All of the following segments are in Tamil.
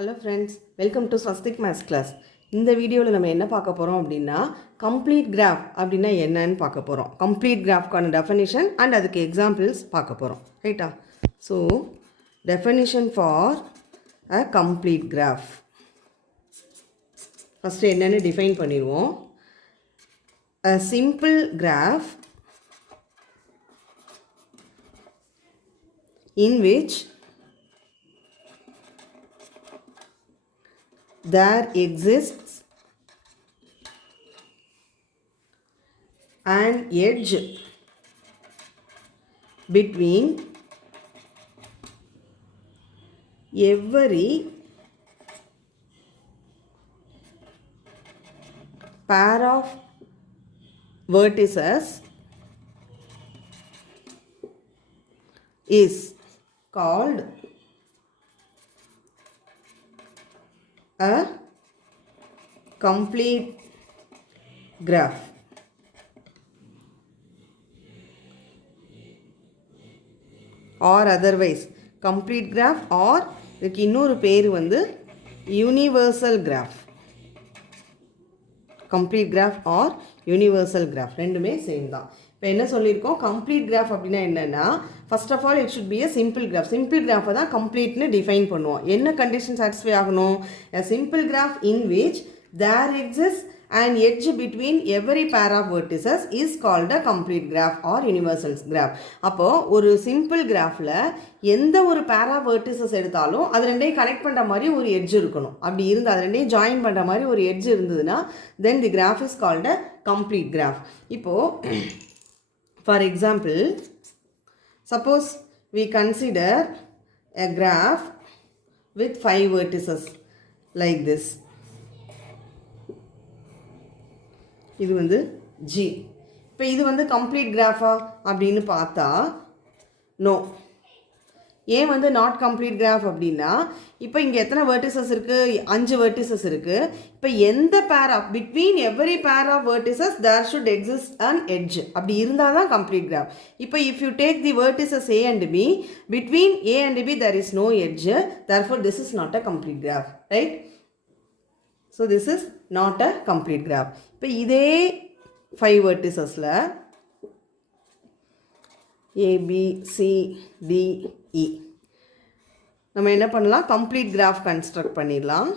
Hello friends, welcome to Swastik maths class. இந்த வீடியோவில் நம்ம என்ன பார்க்க போகிறோம் அப்படின்னா கம்ப்ளீட் கிராஃப் அப்படின்னா என்னன்னு பார்க்க போகிறோம். கம்ப்ளீட் கிராஃப்கான டெஃபனிஷன் அண்ட் அதுக்கு எக்ஸாம்பிள்ஸ் பார்க்க போகிறோம். ரைட்டா? So definition for a complete graph. First என்னென்னு டிஃபைன் பண்ணிடுவோம். A simple graph in which there exists an edge between every pair of vertices is called a complete graph. Or otherwise complete graph or இதுக்கு இன்னொரு பேர் வந்து universal graph. Complete graph or universal graph ரெண்டுமே சேம் தான். இப்போ என்ன சொல்லியிருக்கோம், கம்ப்ளீட் கிராஃப் அப்படின்னா என்னென்னா, first of all it should be a simple graph. Simple கிராஃபை தான் கம்ப்ளீட்னு டிஃபைன் பண்ணுவோம். என்ன கண்டிஷன் சாட்டிஸ்ஃபை ஆகணும்? a simple graph in which there exists an edge between every pair of vertices is called a complete graph or universal graph. அப்போது ஒரு சிம்பிள் கிராஃபில் எந்த ஒரு பேர் ஆஃப் வெர்டிசஸ் எடுத்தாலும் அது ரெண்டையும் கனெக்ட் பண்ணுற மாதிரி ஒரு எட்ஜ் இருக்கணும். அப்படி இருந்து அது ரெண்டையும் ஜாயின் பண்ணுற மாதிரி ஒரு எட்ஜ் இருந்ததுன்னா then the graph is called a complete graph. இப்போது for example, suppose we consider a graph with 5 vertices like this. இது வந்து G. இப்போ இது வந்து கம்ப்ளீட் கிராஃபா அப்படின்னு பார்த்தா நோ. ஏன் வந்து நாட் கம்ப்ளீட் கிராஃப் அப்படின்னா, இப்போ இங்கே எத்தனை வெர்டிசஸ் இருக்குது? 5 வெர்டிசஸ் இருக்குது. இப்போ எந்த pair of between every pair of vertices there should exist an edge. அப்படி இருந்தால் தான் கம்ப்ளீட் கிராஃப். இப்போ if you take the vertices A and B, between A and B there is no edge, therefore this is not a complete graph, right? So this is not a complete graph. இப்போ இதே 5 வெர்டிசஸில் A, B, C, D, E நம்ம என்ன பண்ணலாம்? கம்ப்ளீட் கிராஃப் கன்ஸ்ட்ரக்ட் பண்ணிடலாம்.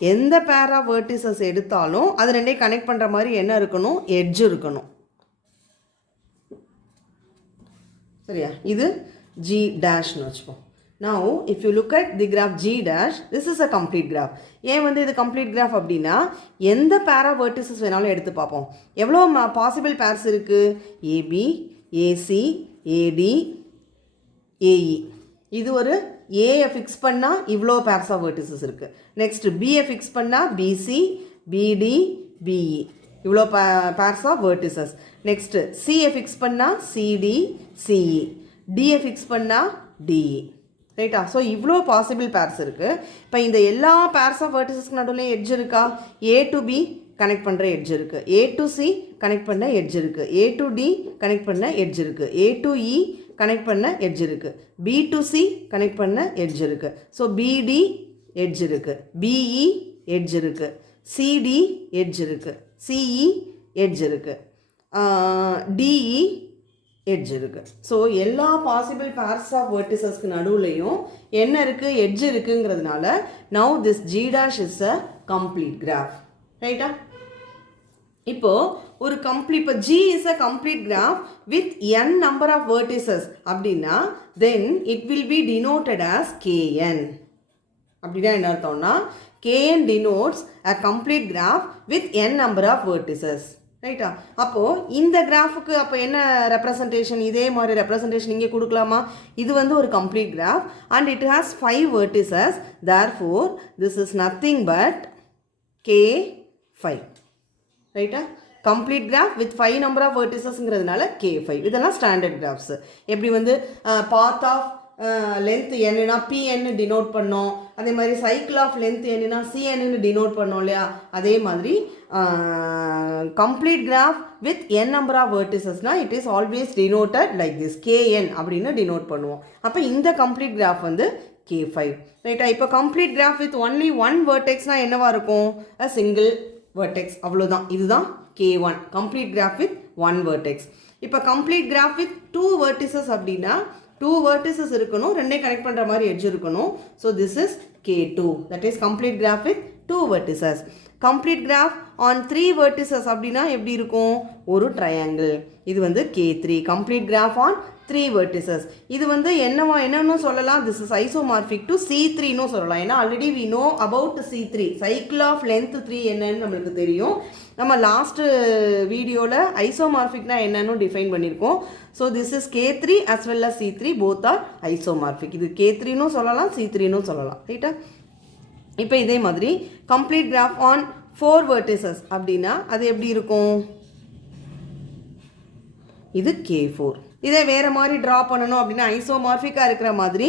எந்த பேர் ஆஃப் வெர்டிசஸ் எடுத்தாலும் அது ரெண்டையும் கனெக்ட் பண்ணுற மாதிரி என்ன இருக்கணும்? எட்ஜ் இருக்கணும். சரியா? இது G டேஷ்னு வச்சுப்போம். Now if you look at the graph G dash, this is a complete graph. ஏன் வந்து இது கம்ப்ளீட் கிராஃப் அப்படின்னா, எந்த பேர் ஆஃப் வெர்டிசஸ் வேணாலும் எடுத்து பார்ப்போம். எவ்வளோ பாசிபிள் பேர்ஸ் இருக்குது? AB, AC, AD, AE. இது ஒரு ஏயை ஃபிக்ஸ் பண்ணால் இவ்வளோ பேர்ஸ் ஆஃப் வெர்டிசஸ் இருக்குது. நெக்ஸ்ட் பியை ஃபிக்ஸ் பண்ணால் BC, BD, BE இவ்வளோ பேர்ஸ் ஆஃப் வெர்டிசஸ். நெக்ஸ்ட்டு சியை ஃபிக்ஸ் பண்ணால் CD, CE, டியை ஃபிக்ஸ் பண்ணால் DE. ரைட்டா? ஸோ இவ்வளோ பாசிபிள் பேர்ஸ் இருக்குது. இப்போ இந்த எல்லா பேர்ஸ் ஆஃப் வெர்டிசஸ்க்கு நடுவில் எட்ஜ் இருக்கா? A to B கனெக்ட் பண்ணுற எட்ஜ் இருக்குது, A to C கனெக்ட் பண்ண எட்ஜ் இருக்குது, A to D கனெக்ட் பண்ண எட்ஜ் இருக்குது, A to E கனெக்ட் பண்ண எட்ஜ் இருக்குது, B to C கனெக்ட் பண்ண எட்ஜ் இருக்குது. ஸோ BD எட்ஜ் இருக்குது, BE எட்ஜ் இருக்குது, CD எட்ஜ் இருக்குது, CE எட்ஜ் இருக்குது, DE எட்ஜ் இருக்குது. ஸோ எல்லா பாசிபிள் பேர்ஸ் ஆஃப் வெர்டிசஸ்க்கு நடுவுலையும் என்ன இருக்குது? எட்ஜ் இருக்குங்கிறதுனால now this G dash is a complete graph. ரைட்டா? இப்போது ஒரு இப்போ G is a complete graph with n number of vertices அப்படின்னா then it will be denoted as KN. அப்படின்னா என்ன அர்த்தம்னா, KN denotes a complete graph with n number of vertices. ரைட்டா? அப்போது இந்த கிராஃபுக்கு அப்போ என்ன ரெப்ரசன்டேஷன்? இதே மாதிரி ரெப்ரசன்டேஷன் இங்கே கொடுக்கலாமா? இது வந்து ஒரு complete graph and it has 5 vertices. Therefore this is nothing but K5. ரைட்டா? Complete graph with 5 number of வெர்டிசஸ்ங்கிறதுனால K5. இதெல்லாம் ஸ்டாண்டர்ட் கிராஃப்ஸ். எப்படி வந்து பாத் ஆஃப் லென்த் என்னன்னா PN டினோட் பண்ணோம், அதே மாதிரி சைக்கிள் ஆஃப் லென்த் என்னன்னா CN டினோட் பண்ணோம் இல்லையா? அதே மாதிரி complete graph with n number of vertices na it is always denoted like this kn அப்படினு denote பண்ணுவோம். அப்ப இந்த complete graph வந்து K5 ரைட்டா. இப்போ complete graph with only one வேர்டெக்ஸ்னால் என்னவா இருக்கும்? a single vertex அவ்வளோதான். இதுதான் K1 complete graph with one vertex. இப்போ complete graph with two vertices அப்படின்னா டூ வெர்டிசஸ் இருக்கணும், ரெண்டே கனெக்ட் பண்ணுற மாதிரி எட்ஜ் இருக்கணும். So this is K2 that is complete graph with two vertices. Complete graph on three vertices அப்படின்னா எப்படி இருக்கும்? ஒரு ட்ரையாங்கிள். இது வந்து K3 complete graph on three vertices. இது வந்து என்னன்னு சொல்லலாம்? திஸ் இஸ் ஐசோமார்பிக் டு C3ன்னு சொல்லலாம். ஏன்னா already we know about C3 cycle of length 3 என்னன்னு நம்மளுக்கு தெரியும். நம்ம லாஸ்ட்டு வீடியோவில் ஐசோமார்பிக்னா என்னன்னு டிஃபைன் பண்ணியிருக்கோம். So this is K3 as well as C3 both are isomorphic. இது K3ன்னு சொல்லலாம், C3ன்னு சொல்லலாம். ரைட்டா? இப்போ இதே மாதிரி complete graph on four vertices அப்படின்னா அது எப்படி இருக்கும்? இது K4. இதே வேறு மாதிரி ட்ரா பண்ணணும் அப்படின்னா ஐசோமார்பிக்காக இருக்கிற மாதிரி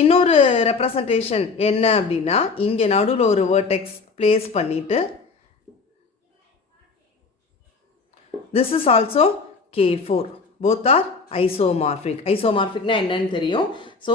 இன்னொரு ரெப்ரசன்டேஷன் என்ன அப்படின்னா இங்கே நடுவில் ஒரு வேர்டெக்ஸ் பிளேஸ் பண்ணிவிட்டு this is also K4 both are isomorphic. ஐசோமார்பிக்னா என்னன்னு தெரியும். ஸோ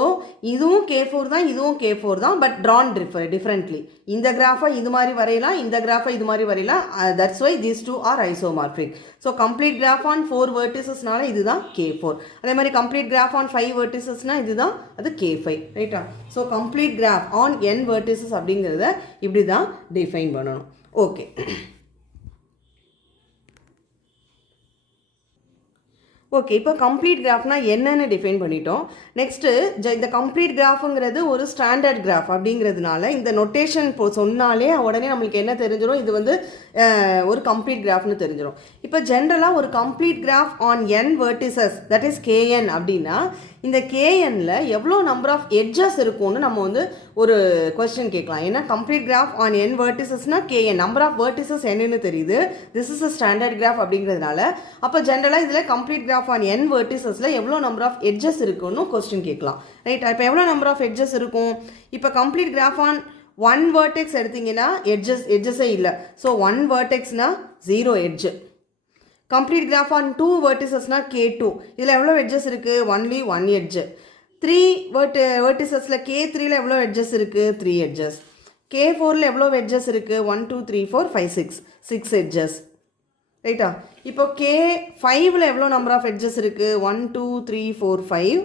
இதுவும் K4 தான், இதுவும் K4 தான், பட் drawn differently. இந்த கிராஃபை இது மாதிரி வரையலாம், இந்த கிராஃபை இது மாதிரி வரையலாம். That's why these two are isomorphic. So complete graph on 4 வெர்டிசஸ்னால இதுதான் K4. அதே மாதிரி கம்ப்ளீட் கிராஃப் ஆன் 5 வெர்டிசஸ்னால் இதுதான் அது K5. ரைட்டா? So complete graph on n vertices அப்படிங்கிறத இப்படி தான் டிஃபைன் பண்ணணும். ஓகே. ஓகே, இப்போ கம்ப்ளீட் கிராஃப்னா என்னென்னு டிஃபைன் பண்ணிட்டோம். நெக்ஸ்ட்டு இந்த கம்ப்ளீட் கிராஃபுங்கிறது ஒரு ஸ்டாண்டர்ட் கிராஃப் அப்படிங்கிறதுனால இந்த நொட்டேஷன் இப்போ சொன்னாலே உடனே நம்மளுக்கு என்ன தெரிஞ்சிடும்? இது வந்து ஒரு கம்ப்ளீட் கிராஃப்னு தெரிஞ்சிடும். இப்போ ஜென்ரலாக ஒரு complete graph on n vertices that is Kn அப்படின்னா இந்த Knல எவ்வளோ நம்பர் ஆஃப் எட்ஜஸ் இருக்கும்னு நம்ம வந்து ஒரு கொஸ்டின் கேட்கலாம். ஏன்னா கம்ப்ளீட் கிராஃப் ஆன் n வெர்டிசஸ்னால் Kn நம்பர் ஆஃப் வெர்டிசஸ் என்னன்னு தெரியுது. This is a standard graph அப்படிங்கிறதுனால அப்போ ஜென்ரலாக இதில் கம்ப்ளீட் கிராஃப் ஆன் n வெர்டிசஸில் எவ்வளோ நம்பர் ஆஃப் எட்ஜஸ் இருக்குன்னு கொஸ்டின் கேட்கலாம். ரைட்டா? இப்போ எவ்வளோ நம்பர் ஆஃப் எட்ஜஸ் இருக்கும்? இப்போ complete graph on one vertex எடுத்திங்கன்னா எட்ஜஸே இல்லை. ஸோ ஒன் வேர்டெக்ஸ்னால் 0 edge. Complete graph on two வெர்டிசஸ்னால் K2 இதில் எவ்வளோ எட்ஜஸ் இருக்குது? Only one edge. த்ரீ வெர்டிசஸில் K3ல எவ்வளோ எட்ஜஸ் இருக்குது? 3 எட்ஜஸ். K4ல எவ்வளோ எட்ஜஸ் இருக்குது? 1 2 3 4 5 6 எட்ஜஸ். ரைட்டா? இப்போ K5ல எவ்வளோ நம்பர் ஆஃப் எட்ஜஸ் இருக்குது? 1 2 3 4 5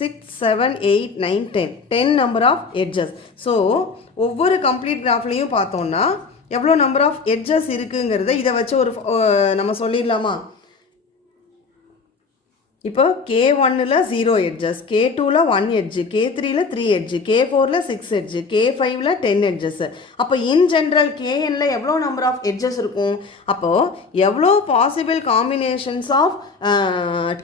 6 7 8 9 10 நம்பர் ஆஃப் எட்ஜஸ். ஸோ ஒவ்வொரு கம்ப்ளீட் கிராஃப்லேயும் பார்த்தோன்னா எவ்வளோ நம்பர் ஆஃப் எட்ஜஸ் இருக்குங்கிறத இதை வச்சு ஒரு நம்ம சொல்லிடலாமா? இப்போ K1ல 0 எட்ஜஸ், K2ல 1 எட்ஜு, K3ல 3 எட்ஜு, K4ல 6 எட்ஜு, K5ல 10 எட்ஜஸ். அப்போ இன் ஜென்ரல் Knல எவ்வளோ நம்பர் ஆஃப் எட்ஜஸ் இருக்கும்? அப்போது எவ்வளோ possible combinations of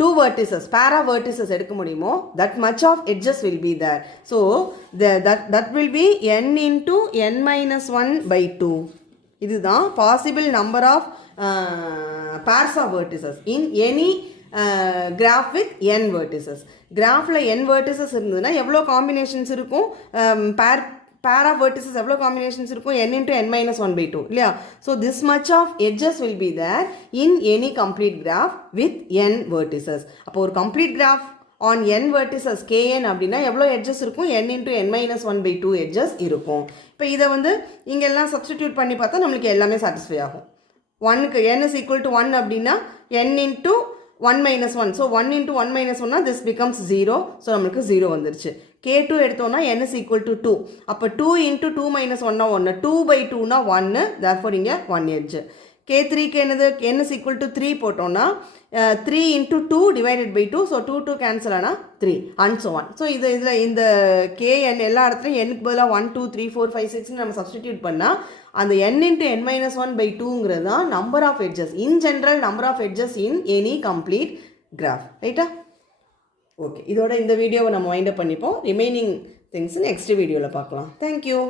two vertices பேரா வெர்டிசஸ் எடுக்க முடியுமோ that much of edges will be there. So that will be n into n-1/2. இதுதான் possible number of pairs of vertices in any graph with n vertices. கிராஃபில் n வெர்டிசஸ் இருந்ததுன்னா எவ்வளோ காம்பினேஷன்ஸ் இருக்கும்? பேரா வெர்டிசஸ் எவ்வளோ காம்பினேஷன்ஸ் இருக்கும்? n into n-1/2 இல்லையா? So this much of edges will be there in any complete graph with n vertices. அப்போ ஒரு complete graph on n vertices Kn அப்படின்னா எவ்வளோ எட்ஜஸ் இருக்கும்? n into n-1/2 எட்ஜஸ் இருக்கும். இப்போ இதை வந்து இங்கெல்லாம் சப்ஸ்டிடியூட் பண்ணி பார்த்தா நம்மளுக்கு எல்லாமே சாட்டிஸ்ஃபை ஆகும். 1க்கு n is equal to 1 அப்படின்னா n into 1-1. ஸோ 1 into 1-1னா திஸ் பிகம்ஸ் 0. ஸோ நம்மளுக்கு 0 வந்துருச்சு. K2 எடுத்தோன்னா n is equal to 2. அப்போ 2 into 2-1னா 1. 2/2னா 1. therefore இங்கே 1 எட்ஜ். K3க்கு என்னது? n is equal to 3 போட்டோன்னா 3 into 2 divided by 2. So 2 cancel ஆனால் 3 and so on. ஸோ இதில் இந்த Kn எல்லா இடத்துலையும் nக்கு பதிலாக 1 2 3 4 5 6ன்னு நம்ம சப்ஸ்டிடியூட் பண்ணால் அந்த n into n-1/2ங்கிறது தான் number of edges in general number of edges in any complete graph. ரைட்டா? ஓகே, இதோட இந்த வீடியோவை நம்ம வைண்ட் அப் பண்ணிப்போம். ரிமைனிங் திங்ஸ் நெக்ஸ்ட் வீடியோவில் பார்க்கலாம். தேங்க்யூ.